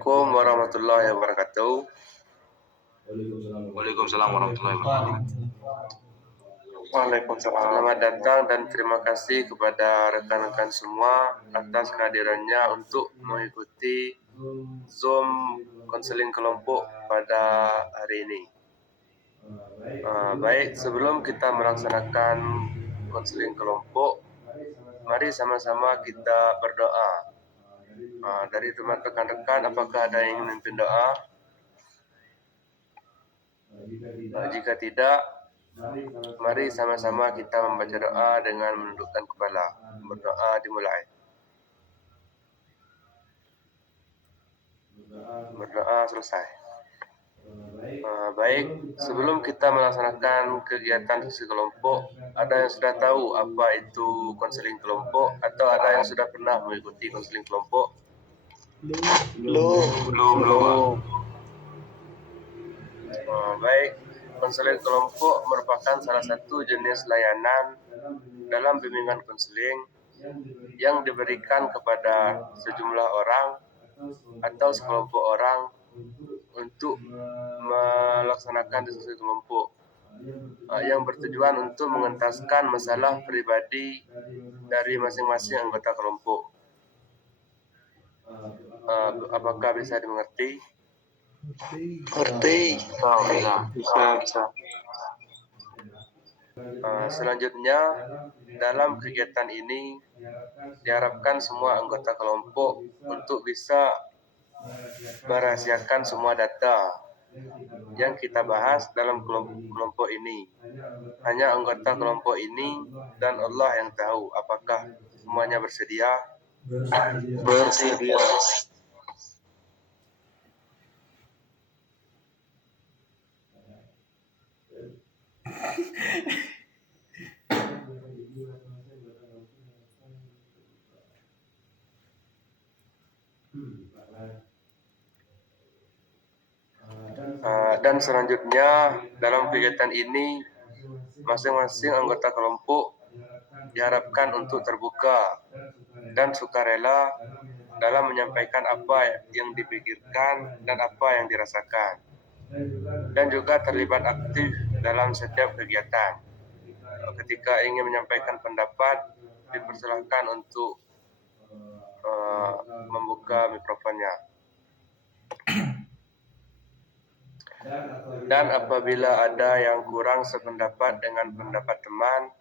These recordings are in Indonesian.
Assalamualaikum warahmatullahi wabarakatuh. Waalaikumsalam warahmatullahi wabarakatuh. Waalaikumsalam. Selamat datang dan terima kasih kepada rekan-rekan semua atas kehadirannya untuk mengikuti Zoom konseling kelompok pada hari ini. Baik, sebelum kita melaksanakan konseling kelompok, mari sama-sama kita berdoa. Dari teman rekan-rekan, apakah ada yang ingin memimpin doa? Jika tidak, mari sama-sama kita membaca doa dengan menundukkan kepala. Berdoa dimulai. Berdoa selesai. Baik, sebelum kita melaksanakan kegiatan sesi kelompok, ada yang sudah tahu apa itu konseling kelompok atau ada yang sudah pernah mengikuti konseling kelompok? Belum. Baik, konseling kelompok merupakan salah satu jenis layanan dalam bimbingan konseling yang diberikan kepada sejumlah orang atau sekelompok orang untuk melaksanakan diskusi kelompok yang bertujuan untuk mengentaskan masalah pribadi dari masing-masing anggota kelompok. Apakah bisa dimengerti? Bisa. Selanjutnya, dalam kegiatan ini diharapkan semua anggota kelompok untuk bisa merahasiakan semua data yang kita bahas dalam kelompok ini. Hanya anggota kelompok ini dan Allah yang tahu. Apakah semuanya bersedia? Bersedia. Dan selanjutnya dalam kegiatan ini masing-masing anggota kelompok diharapkan untuk terbuka dan sukarela dalam menyampaikan apa yang dipikirkan dan apa yang dirasakan, dan juga terlibat aktif dalam setiap kegiatan. Ketika ingin menyampaikan pendapat, dipersilahkan untuk membuka mikrofonnya. Dan apabila ada yang kurang sependapat dengan pendapat teman,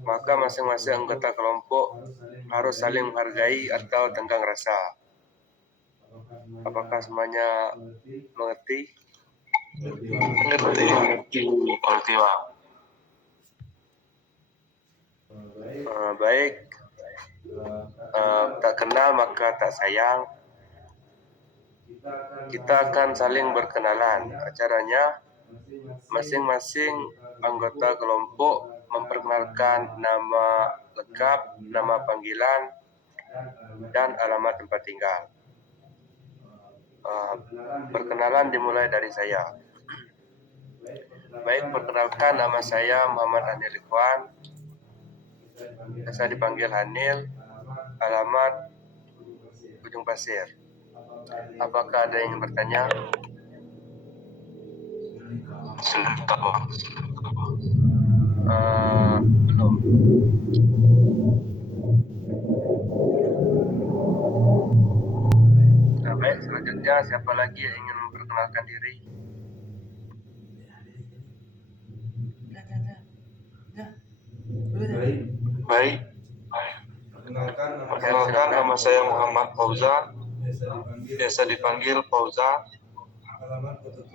maka masing-masing anggota kelompok harus saling menghargai atau tenggang rasa. Apakah semuanya mengerti? Mengerti, Pak. Baik. Tak kenal maka tak sayang. Kita akan saling berkenalan. Caranya, masing-masing anggota kelompok memperkenalkan nama lengkap, nama panggilan, dan alamat tempat tinggal. Perkenalan dimulai dari saya. Baik, perkenalkan, nama saya Muhammad Hanil Ikhwan. Saya dipanggil Hanil. Alamat Ujung Pasir. Apakah ada yang ingin bertanya? Belum. Baik, selanjutnya siapa lagi yang ingin memperkenalkan diri? Baik. Perkenalkan, nama saya Muhammad Fauzan. Biasa dipanggil Fauzan.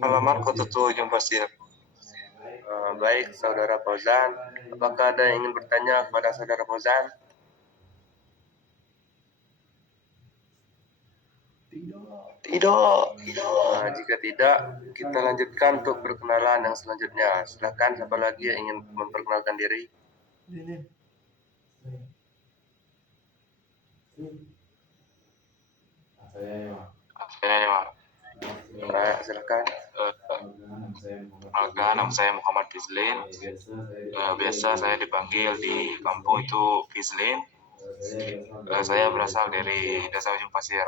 Alamat Kota Tua Ujung Pasir. Baik, saudara Fauzan. Apakah ada yang ingin bertanya kepada saudara Fauzan? Tidak. Jika tidak, kita lanjutkan untuk perkenalan yang selanjutnya. Silakan, siapa lagi yang ingin memperkenalkan diri? Saya, Pak. Silakan. Perkenalkan, nama saya Muhammad Fizlin. Biasa saya dipanggil di kampung itu Fizlin. Saya berasal dari Desa Ujung Pasir.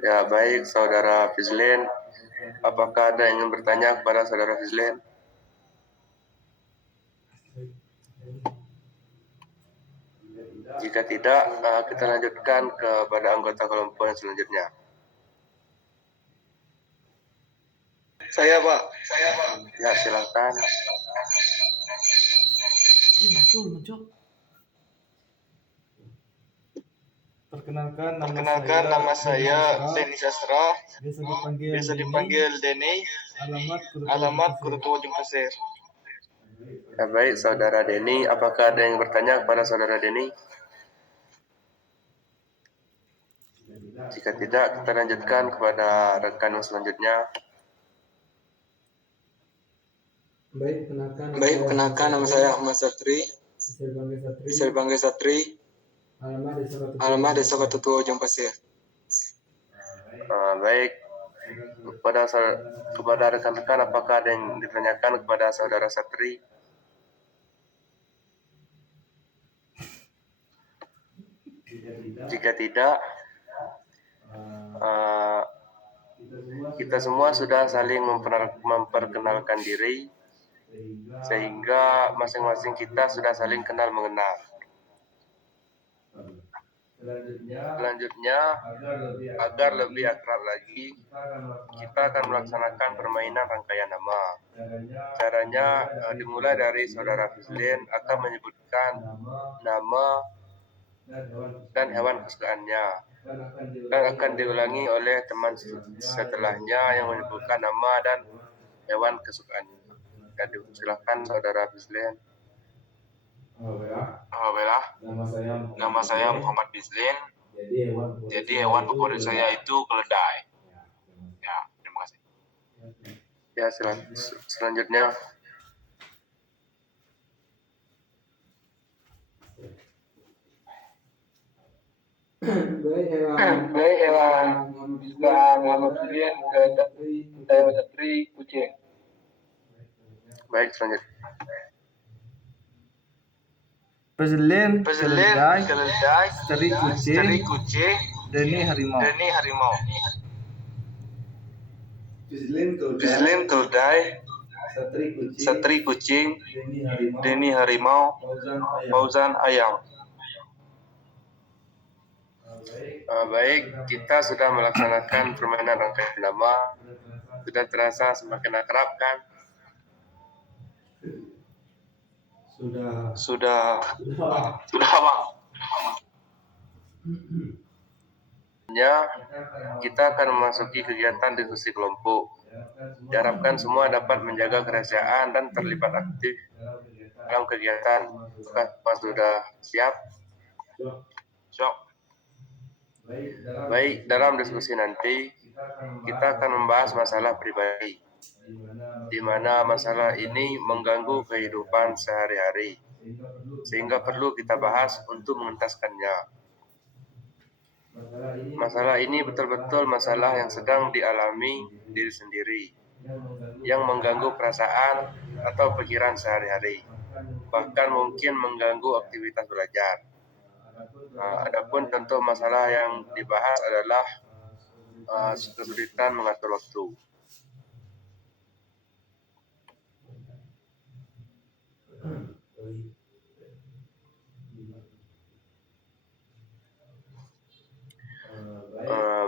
Ya, baik, Saudara Fizlin. Apakah ada yang ingin bertanya kepada Saudara Fizlin? Jika tidak, kita lanjutkan kepada anggota kelompok yang selanjutnya. Saya, Pak. Ya, silakan. Perkenalkan nama saya Denny Sastra, biasa dipanggil Denny, alamat Kutu Ujung Pasir. Ya, baik, Saudara Denny. Apakah ada yang bertanya kepada Saudara Denny? Jika tidak, kita lanjutkan kepada rekan yang selanjutnya. Baik, kenalkan nama saya Ahmad Satri, bisa dipanggil Satri, alamat Desa Kutu Ujung Pasir. Baik, kepada rekan-rekan, apakah ada yang ditanyakan kepada Saudara Satri? Jika tidak, kita semua sudah saling memperkenalkan diri, sehingga masing-masing kita sudah saling kenal mengenal. Selanjutnya, agar lebih akrab lagi, kita akan melaksanakan permainan rangkaian nama. Caranya dimulai dari Saudara Fizlin akan menyebutkan nama dan hewan kesukaannya, dan akan diulangi oleh teman setelahnya yang menyebutkan nama dan hewan kesukaannya. Silakan Saudara Fizlin. Alhamdulillah. Nama saya Muhammad Bizlin. Jadi hewan favorit saya itu keledai. Ya, terima kasih. Ya, selanjutnya. Baik, hewan Muhammad Bizlin, saya Satri, kucing. Baik, selanjutnya. Fizlin, keledai, Steri kucing, Denny harimau. Fizlin, keledai, Satri, kucing, Denny harimau, Fauzan, ayam. Baik, kita sudah melaksanakan permainan rangkaian nama. Sudah terasa semakin akrab, kan? Sudah, Pak. Kita akan memasuki kegiatan diskusi kelompok. Diharapkan semua dapat menjaga kerahasiaan dan terlibat aktif dalam kegiatan. Apakah sudah siap? Siap. Baik, dalam diskusi nanti kita akan membahas masalah pribadi, di mana masalah ini mengganggu kehidupan sehari-hari, sehingga perlu kita bahas untuk mengentaskannya. Masalah ini betul-betul masalah yang sedang dialami diri sendiri, yang mengganggu perasaan atau pikiran sehari-hari, bahkan mungkin mengganggu aktivitas belajar. Adapun tentu masalah yang dibahas adalah kesulitan mengatur waktu.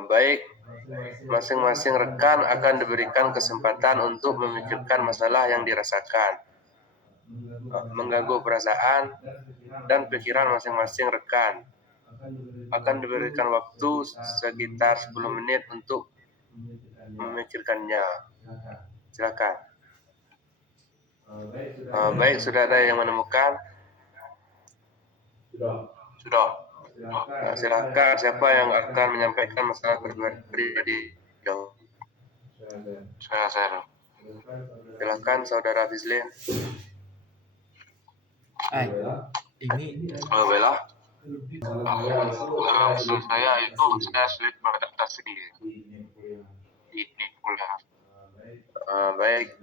Baik, masing-masing rekan akan diberikan kesempatan untuk memikirkan masalah yang dirasakan, mengganggu perasaan dan pikiran masing-masing rekan. Akan diberikan waktu sekitar 10 menit untuk memikirkannya. Silakan. Baik, sudah ada yang menemukan? Sudah. Silakan, siapa yang akan menyampaikan masalah pribadi? Saya. Silakan, Saudara Fizlin. Alhamdulillah. Maksud saya itu saya sulit beradaptasi ini kuliah. Baik,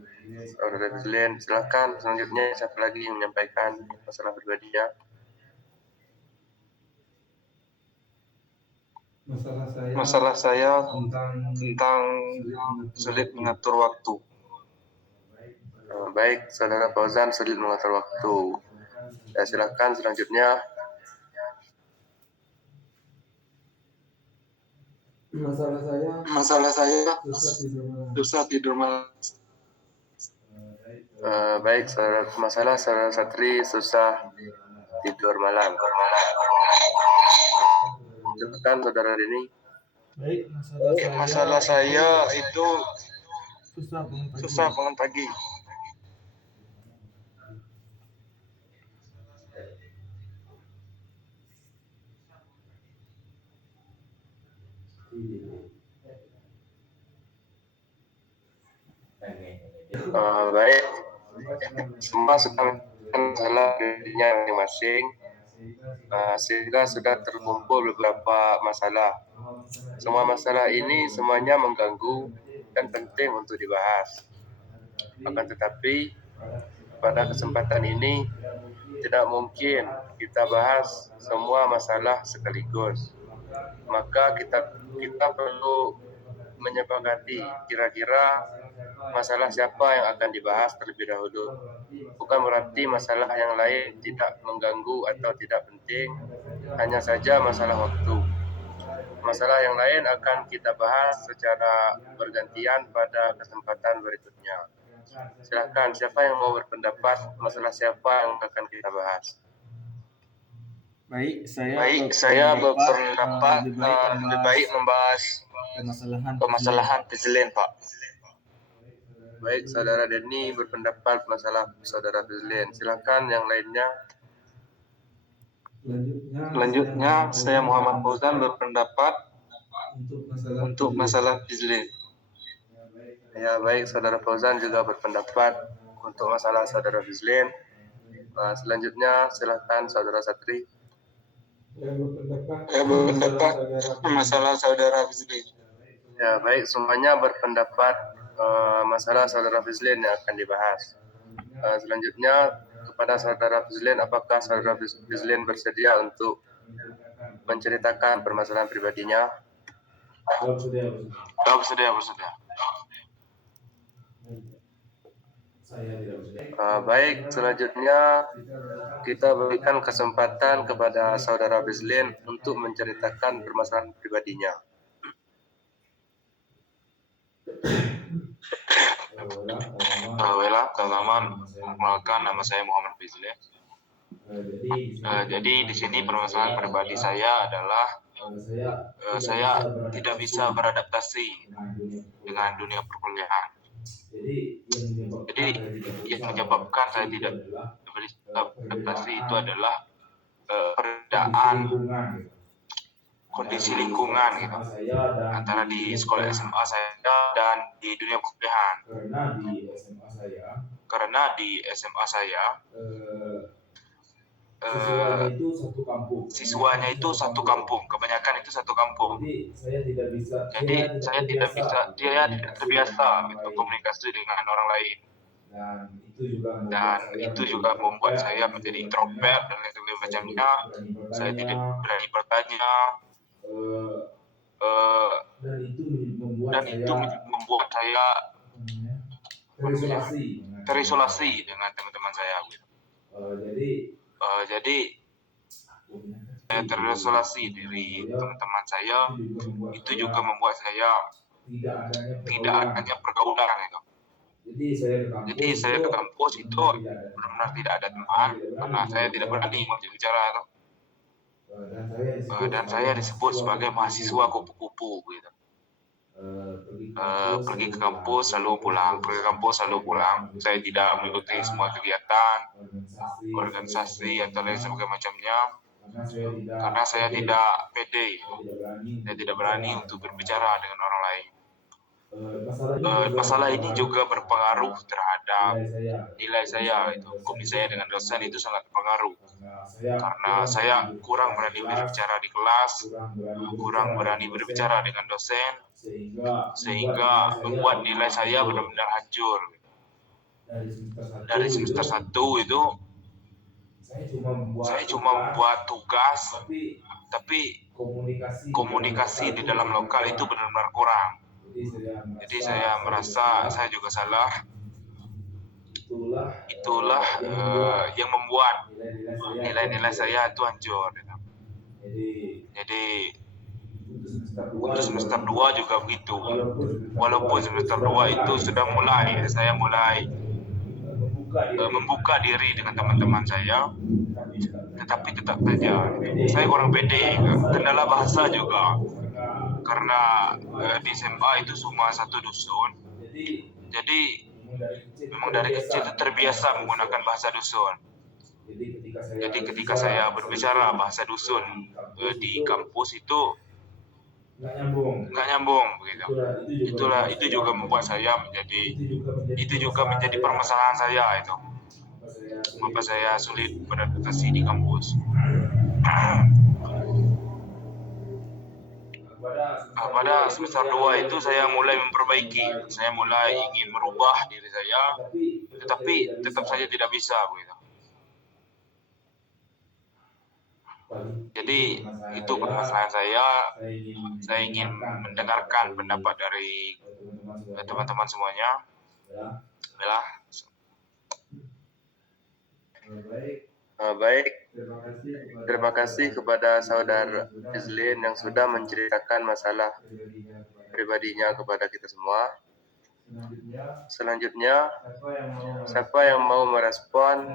Saudara Fizlin, silakan. Selanjutnya siapa lagi yang menyampaikan masalah pribadinya? Masalah saya tentang sulit mengatur waktu. Baik, Saudara Fauzan sulit mengatur waktu. Ya, silakan selanjutnya. Masalah saya susah tidur malam. Baik, masalah Saudara Satri susah tidur malam. Silakan Saudara Deni. Baik, Masalah saya itu susah bangun pagi. Baik, semua sudah masalah dirinya masing-masing, sehingga sudah terkumpul beberapa masalah. Semua masalah ini semuanya mengganggu dan penting untuk dibahas. Akan tetapi pada kesempatan ini tidak mungkin kita bahas semua masalah sekaligus. Maka kita perlu menyepakati kira-kira masalah siapa yang akan dibahas terlebih dahulu. Bukan berarti masalah yang lain tidak mengganggu atau tidak penting, hanya saja masalah waktu. Masalah yang lain akan kita bahas secara bergantian pada kesempatan berikutnya. Silakan, siapa yang mau berpendapat masalah siapa yang akan kita bahas? Baik, saya berpendapat lebih baik membahas permasalahan Fizlin, Pak. Baik, Saudara Denny berpendapat masalah Saudara Fizlin. Silakan yang lainnya. Selanjutnya, saya Muhammad Fauzan berpendapat untuk masalah Fizlin. Ya, baik, Saudara Fauzan juga berpendapat untuk masalah Saudara Fizlin. Selanjutnya, silakan Saudara Satri. Saya berpendapat masalah saudara Fizlin. Ya, baik, semuanya berpendapat masalah Saudara Fizlin yang akan dibahas. Selanjutnya, kepada Saudara Fizlin, apakah Saudara Fizlin bersedia untuk menceritakan permasalahan pribadinya? Bersedia. Baik, selanjutnya kita berikan kesempatan kepada Saudara Fizlin untuk menceritakan permasalahan pribadinya. Teman-teman, perkenalkan nama saya Muhammad Fizlin. Jadi di sini permasalahan pribadi saya adalah saya tidak bisa beradaptasi dengan dunia perkuliahan. Jadi yang menyebabkan saya tidak bisa beradaptasi itu adalah perbedaan kondisi lingkungan gitu, antara di sekolah SMA saya dan di dunia perkuliahan. Karena di SMA saya siswanya itu satu kampung, kebanyakan itu satu kampung. Jadi saya tidak terbiasa gitu, komunikasi dengan orang lain. Dan itu juga membuat saya menjadi introvert dan lain sebagainya. Saya tidak berani bertanya, dan itu membuat saya terisolasi dengan teman-teman saya gitu. Jadi saya terisolasi dari teman-teman saya, itu juga membuat saya tidak adanya pergaulan gitu. Jadi saya ke kampus itu benar-benar tidak ada teman, karena saya tidak berani berbicara gitu. Dan saya disebut sebagai mahasiswa kupu-kupu gitu. Pergi ke kampus selalu pulang, saya tidak mengikuti semua kegiatan organisasi atau lain sebagainya macamnya, karena saya tidak pede, saya tidak berani untuk berbicara dengan orang lain. Masalah ini juga berpengaruh terhadap nilai saya, itu komunikasi saya dengan dosen itu sangat berpengaruh, karena saya kurang berani berbicara di kelas, kurang berani berbicara dengan dosen, sehingga membuat nilai saya benar-benar hancur. Dari semester 1 itu saya cuma membuat tugas, tapi komunikasi di dalam lokal itu benar-benar kurang. Jadi saya merasa saya juga salah. Itulah yang membuat nilai-nilai saya itu hancur. Jadi untuk semester 2 juga begitu. Walaupun semester 2 itu sudah saya mulai membuka diri dengan teman-teman saya, tetapi tetap saja saya kurang pede. Kendala bahasa juga, karena di SMA itu semua satu dusun. Jadi memang dari kecil itu terbiasa menggunakan bahasa dusun. Jadi ketika saya berbicara bahasa dusun di kampus itu nggak nyambung begitu. Itu juga membuat saya menjadi permasalahan saya itu. Mengapa saya sulit beradaptasi di kampus. Pada semester 2 itu saya mulai memperbaiki. Saya mulai ingin merubah diri saya, tetapi tetap saja tidak bisa begitu. Jadi itu permasalahan saya. Saya ingin mendengarkan pendapat dari teman-teman semuanya. Baik, terima kasih kepada saudara Izlin yang sudah menceritakan masalah pribadinya kepada kita semua. Selanjutnya, siapa yang mau merespon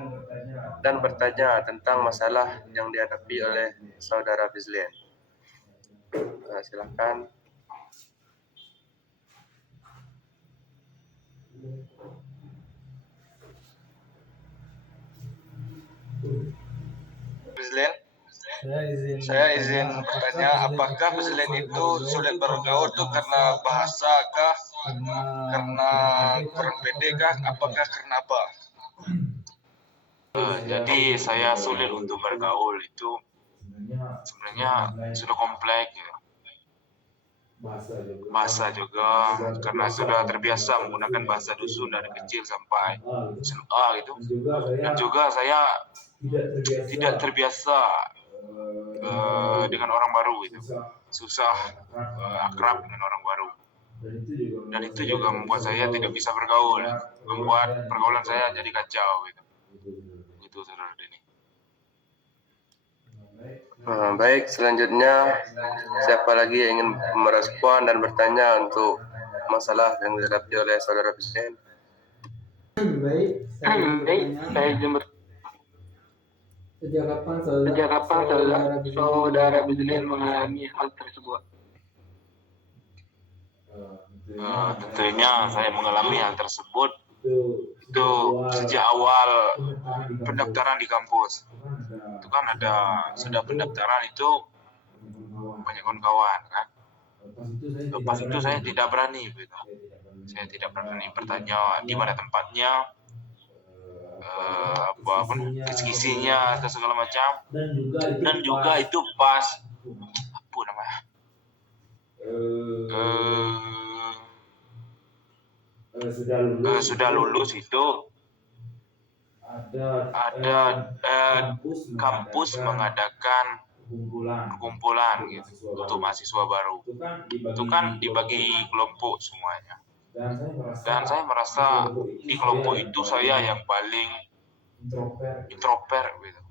dan bertanya tentang masalah yang dihadapi oleh saudara Izlin? Silakan. Bizlen, Saya saya izin bertanya, apakah Bizlen itu sulit bergaul tuh karena bahasa kah, karena kurang pede kah, apakah karena apa? Jadi saya sulit untuk bergaul itu sebenarnya sudah kompleks ya. Bahasa juga, karena sudah terbiasa menggunakan bahasa dusun dari kecil sampai SMA gitu. Dan juga saya tidak terbiasa dengan orang baru gitu. Susah akrab dengan orang baru. Dan itu juga membuat saya tidak bisa bergaul, membuat pergaulan saya jadi kacau gitu. Itu saudara Denny. Baik, selanjutnya siapa lagi yang ingin merespon dan bertanya untuk masalah yang dihadapi oleh saudara Bizlen? Baik, saya izin Sejak kapan saudara Bizlen mengalami hal tersebut? Tentunya saya mengalami hal tersebut itu sejak awal pendaftaran di kampus. Itu kan sudah pendaftaran itu banyak kawan-kawan kan. Pas itu saya tidak berani gitu. Saya tidak berani bertanya di mana tempatnya, diskusinya atau segala macam. Dan juga itu pas apa namanya? Sudah lulus itu ada kampus mengadakan kumpulan gitu untuk mahasiswa baru. Itu kan dibagi kelompok semuanya. Dan saya merasa di kelompok itu saya yang paling introvert gitu.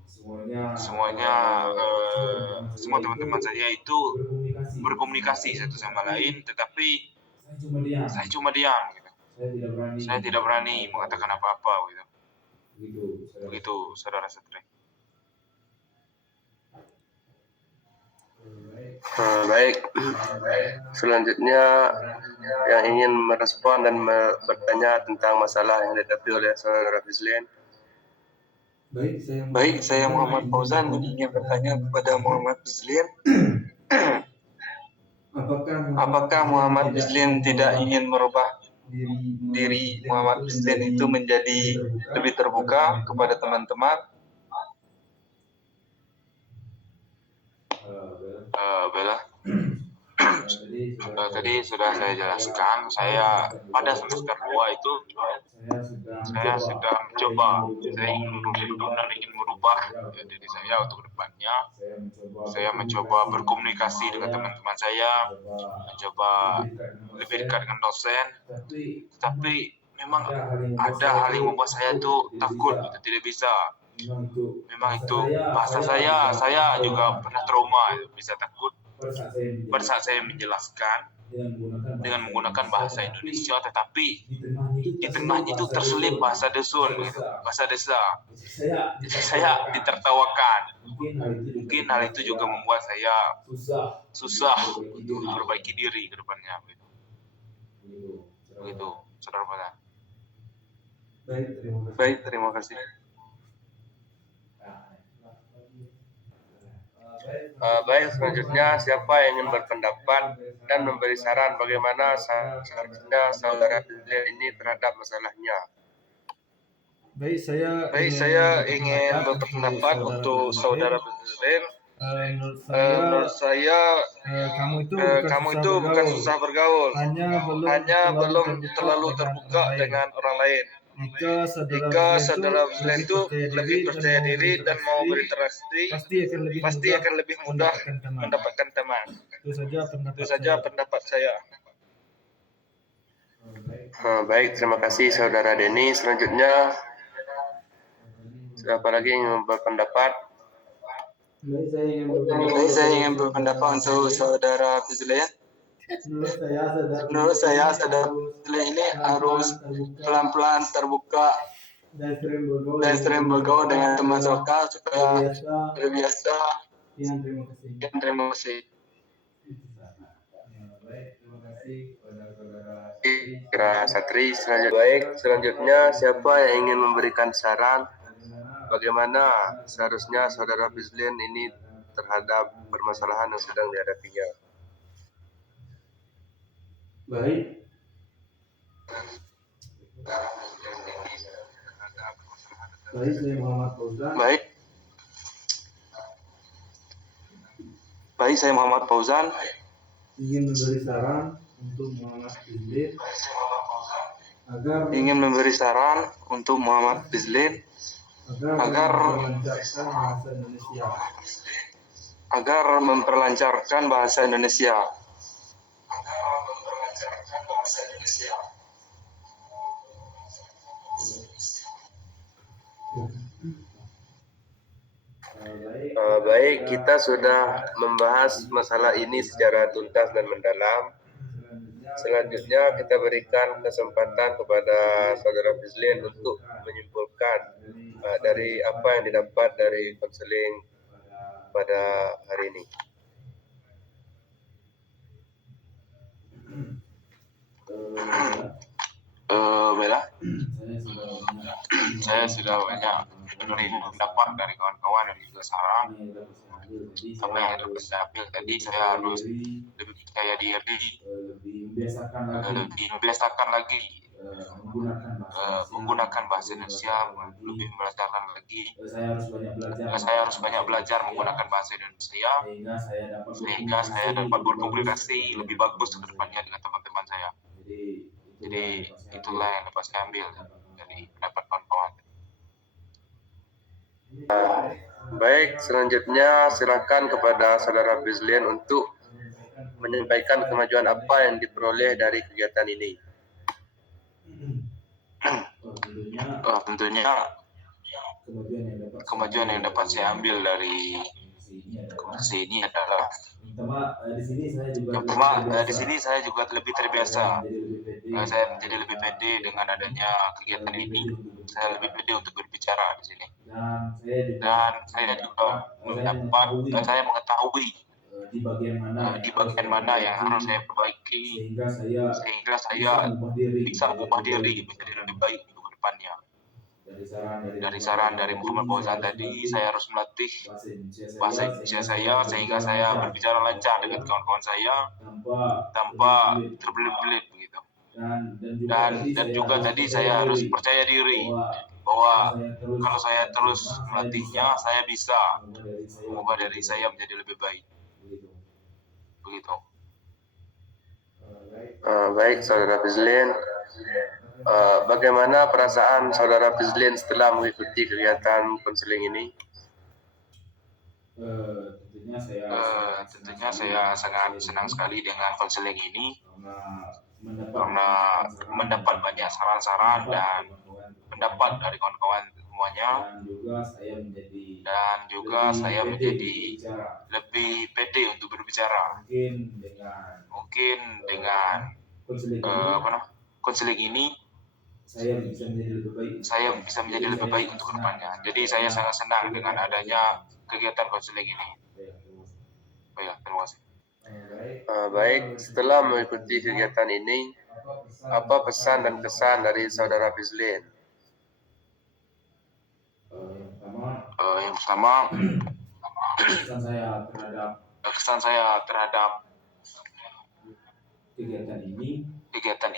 Semuanya semua teman-teman saya itu berkomunikasi satu sama lain, tetapi saya cuma diam gitu. Saya tidak berani mengatakan apa-apa gitu. Begitu saudara Satri. Baik, selanjutnya yang ingin merespon dan bertanya tentang masalah yang dihadapi oleh saudara Bizlen. Baik, saya Muhammad Fauzan ingin bertanya kepada Muhammad Bizlen. Apakah Muhammad Bizlen tidak ingin merubah diri Muhammad Bizlen itu menjadi lebih terbuka kepada teman-teman? Bella. Tadi sudah saya jelaskan, saya pada semester 2 itu saya sudah mencoba, ingin merubah diri saya untuk kedepannya. Saya mencoba berkomunikasi dengan teman-teman saya, mencoba lebih dekat dengan dosen, tapi memang ada hal yang membuat saya tuh takut, tidak bisa. Memang itu bahasa saya juga pernah trauma, bisa takut pada saat saya menjelaskan dengan menggunakan bahasa Indonesia, tetapi di tengahnya itu terselip bahasa Dusun, begitu, bahasa desa. Jadi saya ditertawakan. Mungkin hal itu juga membuat saya susah untuk memperbaiki diri ke depannya, begitu. Begitu, Saudara Fatan. Baik, terima kasih. Baik, selanjutnya siapa yang ingin berpendapat dan memberi saran bagaimana seharusnya saudara Bizlin ini terhadap masalahnya? Baik, saya ingin berpendapat untuk saudara Bizlin. Menurut saya kamu itu bukan susah bergaul, hanya belum terlalu terbuka dengan orang lain. Jika saudara Bizlin itu lebih percaya diri dan mau berinteraksi, pasti akan lebih mudah mendapatkan teman. Itu saja pendapat saya. Baik, terima kasih saudara Denny. Selanjutnya siapa lagi yang berpendapat? Baik, saya ingin berpendapat untuk saudara Bizlin. Menurut saya saudara Bizlin ini harus pelan-pelan terbuka dan sering bergaul dengan teman lokal supaya terbiasa. Terima kasih. Kira Satri. Selanjutnya siapa yang ingin memberikan saran bagaimana seharusnya saudara Bizlin ini terhadap permasalahan yang sedang dihadapinya? Baik, saya Muhammad Fauzan ingin memberi saran untuk Muhammad Bizlin agar memperlancarkan bahasa Indonesia. Baik, kita sudah membahas masalah ini secara tuntas dan mendalam. Selanjutnya kita berikan kesempatan kepada saudara Bizlin untuk menyimpulkan dari apa yang didapat dari konseling pada hari ini. Bella, saya sudah banyak menerima pendapat dari kawan-kawan dan juga saran. Apa yang harus saya ambil tadi, saya harus lebih percaya diri, lebih membiasakan lagi menggunakan bahasa Indonesia, lebih belajarkan lagi. Saya harus banyak belajar menggunakan bahasa Indonesia sehingga saya dapat berkomunikasi lebih bagus ke depannya dengan teman-teman saya. Jadi itulah yang dapat saya ambil dari pendapat kawan-kawan. Baik, selanjutnya silakan kepada saudara Bizlin untuk menyampaikan kemajuan apa yang diperoleh dari kegiatan ini. Tentunya kemajuan yang dapat saya ambil dari komisi ini adalah di sini saya juga lebih terbiasa. Saya menjadi lebih pede dengan adanya kegiatan ini. Saya lebih pede untuk berbicara di sini. Dan saya juga saya mengetahui di bagian mana yang harus saya perbaiki sehingga saya bisa mengubah diri menjadi lebih baik untuk kedepannya. Dari saran dari Muhammad Fauzan tadi, saya harus melatih bahasa Indonesia saya sehingga saya berbicara lancar dengan kawan-kawan saya tanpa terbelit-belit begitu. Dan juga tadi saya harus percaya diri bahwa kalau saya terus melatihnya, saya bisa mengubah diri saya menjadi lebih baik. Begitu. Baik, Saudara Fizlin. Bagaimana perasaan Saudara Fizlin setelah mengikuti kegiatan konseling ini? Tentunya saya sangat senang sekali dengan konseling ini karena mendapat banyak saran-saran dan pendapat dari kawan-kawan semuanya, dan juga saya menjadi lebih pede untuk berbicara. Mungkin dengan konseling ini saya bisa menjadi lebih baik untuk kedepannya. Jadi saya sangat senang dengan adanya kegiatan konseling ini. Baiklah, terima kasih. Baik, setelah mengikuti kegiatan ini, apa pesan dan kesan dari Saudara Fizlin? Yang pertama, kesan saya terhadap kegiatan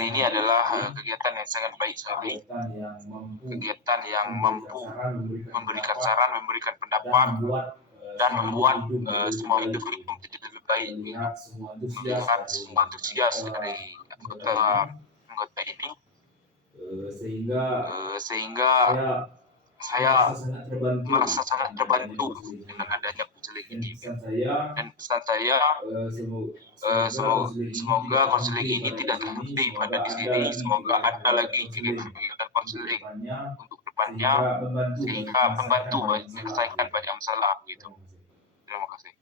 ini adalah kegiatan yang sangat baik sekali, kegiatan yang mampu memberikan saran, memberikan pendapat, dan membuat semua individu menjadi lebih baik. Melihat semua antusias dari anggota ini, sehingga saya merasa sangat terbantu dengan adanya konseling ini. Dan pesan saya, semoga konseling ini tidak terhenti pada di sini. Semoga ada lagi kegiatan konseling untuk depannya, sehingga membantu menyelesaikan banyak masalah gitu. Terima kasih.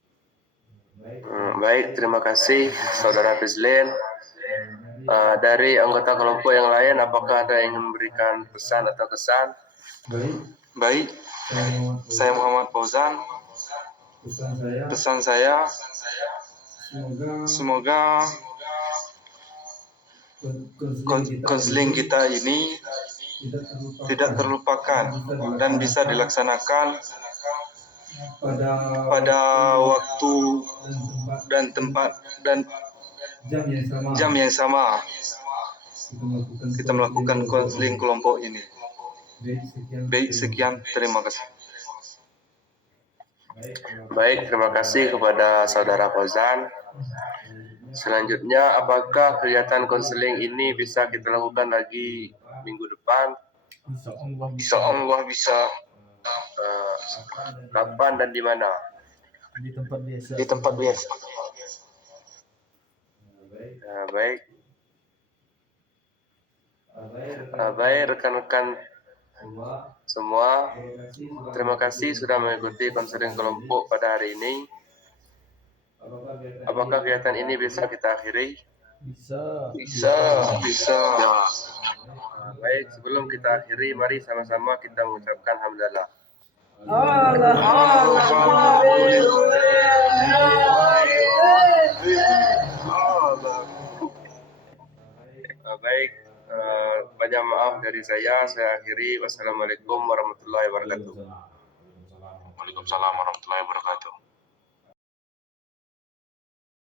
Baik, terima kasih Saudara Fizlin. Dari anggota kelompok yang lain, apakah ada yang memberikan pesan atau kesan? Baik, saya Muhammad Fauzan. Pesan saya, semoga konseling kita ini tidak terlupakan dan bisa dilaksanakan pada waktu dan tempat dan jam yang sama kita melakukan konseling kelompok ini. Baik, sekian, terima kasih. Baik, terima kasih kepada Saudara Fauzan. Selanjutnya, apakah kegiatan konseling ini bisa kita lakukan lagi minggu depan? Insya Allah bisa. Kapan dan di mana? Di tempat biasa. Baik, rekan-rekan semua, terima kasih sudah mengikuti konseling kelompok pada hari ini. Apakah kegiatan ini bisa kita akhiri? Bisa. Ya. Baik, sebelum kita akhiri, mari sama-sama kita mengucapkan hamdalah. Baik, banyak maaf dari saya akhiri. Wassalamualaikum warahmatullahi wabarakatuh. Waalaikumsalam warahmatullahi wabarakatuh.